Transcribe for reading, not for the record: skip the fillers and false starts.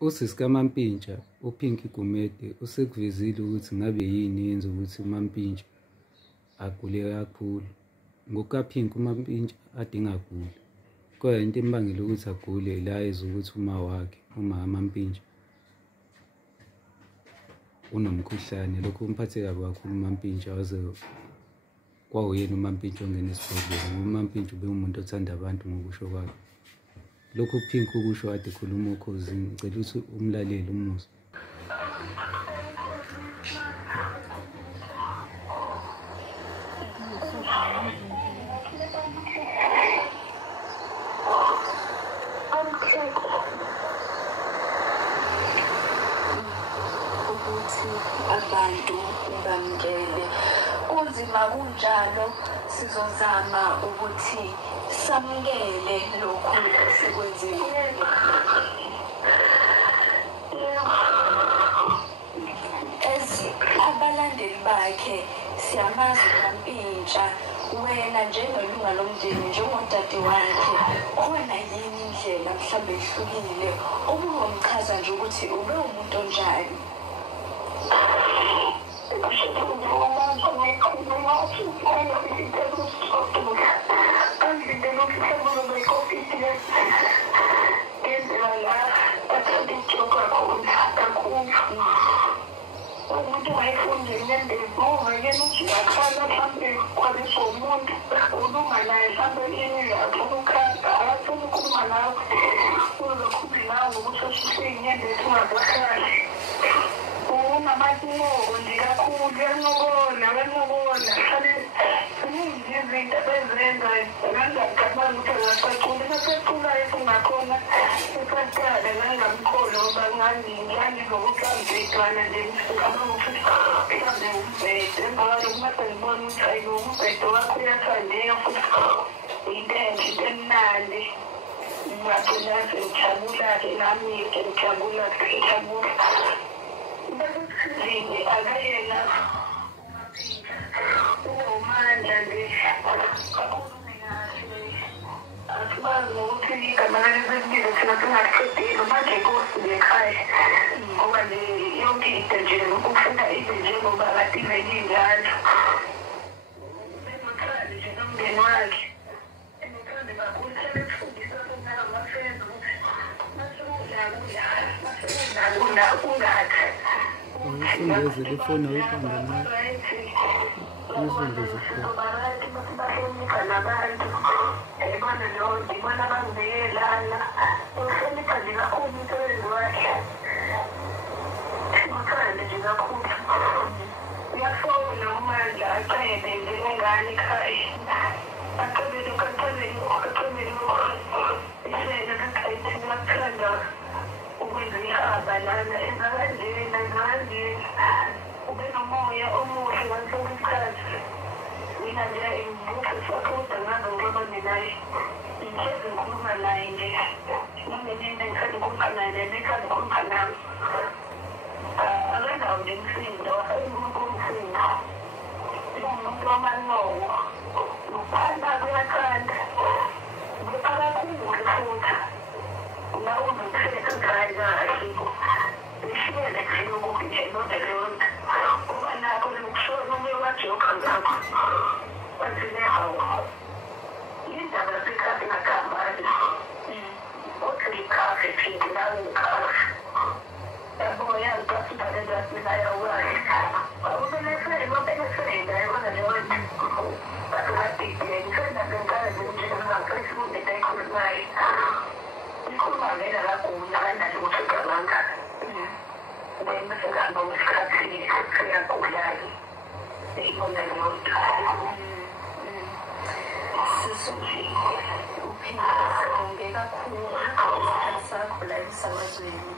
Usisi kaMampintsha uPinky Gumede usekuvezile ukuthi ngabe yini yenza ukuthi uMampintsha agule kakhulu. NgokukaPinky uMampintsha ade engaguli, kodwa into embangela ukuthi agule la ezwa ukuthi uma kaMampintsha unomkhuhlane. Lokho kumphathe kabi kakhulu uMampintsha, waze kwawuyena uMampintsha ongena esibhedlela ngoba uMampintsha ube umuntu othanda abantu ngokusho kwakhe. Lokhu uPinky ukusho kade ekhuluma uKhosini, ngicela ukuthi umlalele umuzwe. Ukuthi abantu bamkele kunzima kunjalo, sizozama ukuthi samukele lokhu sekwenzekile. Abalandeli bakhe siyamazi uMampintsha, wena njengelunga lomndeni, njengodade wakhe, khona yini indlela mhlawumbe ehlukile obungomchaza nje ukuthi ube umuntu onjani? Umuntu wayefundile ngoba yena uthi akhala mhlambe kwalisa umuntu ulunga naye mhlambe ini yafuna ukhanda akafuna ukukhuluma nawe uzokhuluma nawe ukuthi usiy'nyende ungazwakali. Unamatinqoko nje kakhulu, uyancokola hlale ziningi izinto abezenza ngangacabanga ukuthi angasacula naseculayo kungakhona esaqala ngangamkholo ngoba ngangizokuhlambe nje ngicabanga ukuthi mhlambe umbhede emva kwalokhu mase ngibona ukuthi hayi umbhede wakho uyathandeka futhi into enhle, into emnandi. Ngagcina sengijabula-ke nami-ke ngijabula. Besizini akayena uMandla nje akhulume kahle, asibazi nokuthi igama lakhe selibize thina singaliqedile manje inkosi ngekhaya ngoba nje yonke into nje ufuna ibe njengoba kade ibeyinjalo. Benothando nje nomndeni wakhe, enothando kakhulu, sebefundisa sonamafezo ukuthi masekudla ungathi Ufundeze lifona uyibambe nayo. Ufundeze khona. Bahlonipha nabantu, bona lonke, bona bangibekelana, uhlonipha nje kakhulu umsebenzi wakhe. Uthanda nje kakhulu. Uyafona uMandla acebe njengengane ekhaya. Acebele isena kakhayithi bakuthanda ukwenza ihaba lana enza kanjena ube nomoya omuhle ngasonke isikhathi. Mina nje ngibuhle sakhuda ngazo ngixabane naye, ngihlezi ngikhuluma naye nje nangenini ngithanda ukukhuluma naye nekhanda ukukhuluma nami. Akendawo nje umsindo, ayingumuntu omsindo, umuntu wamanqoko, uphanda kuyathanda, uphaka kakhulu futhi. Now the second time we share the same book in the room. And I couldn't show you what you come up. What's in the house? You never pick up in a camera. What's the coffee tea now in the car? That boy has got to get that with my away. I wasn't afraid, what they were saying, I wasn't doing. But what they did, and I've been telling them to them on Facebook that they couldn't write. Kukhulumela la kuya kanjani ukuthi ucabanga bese ngihamba ngesikhathi siyagulayo eyibona yonke Uphinde sibonge kakhulu isikhathi sakho la emsakazweni.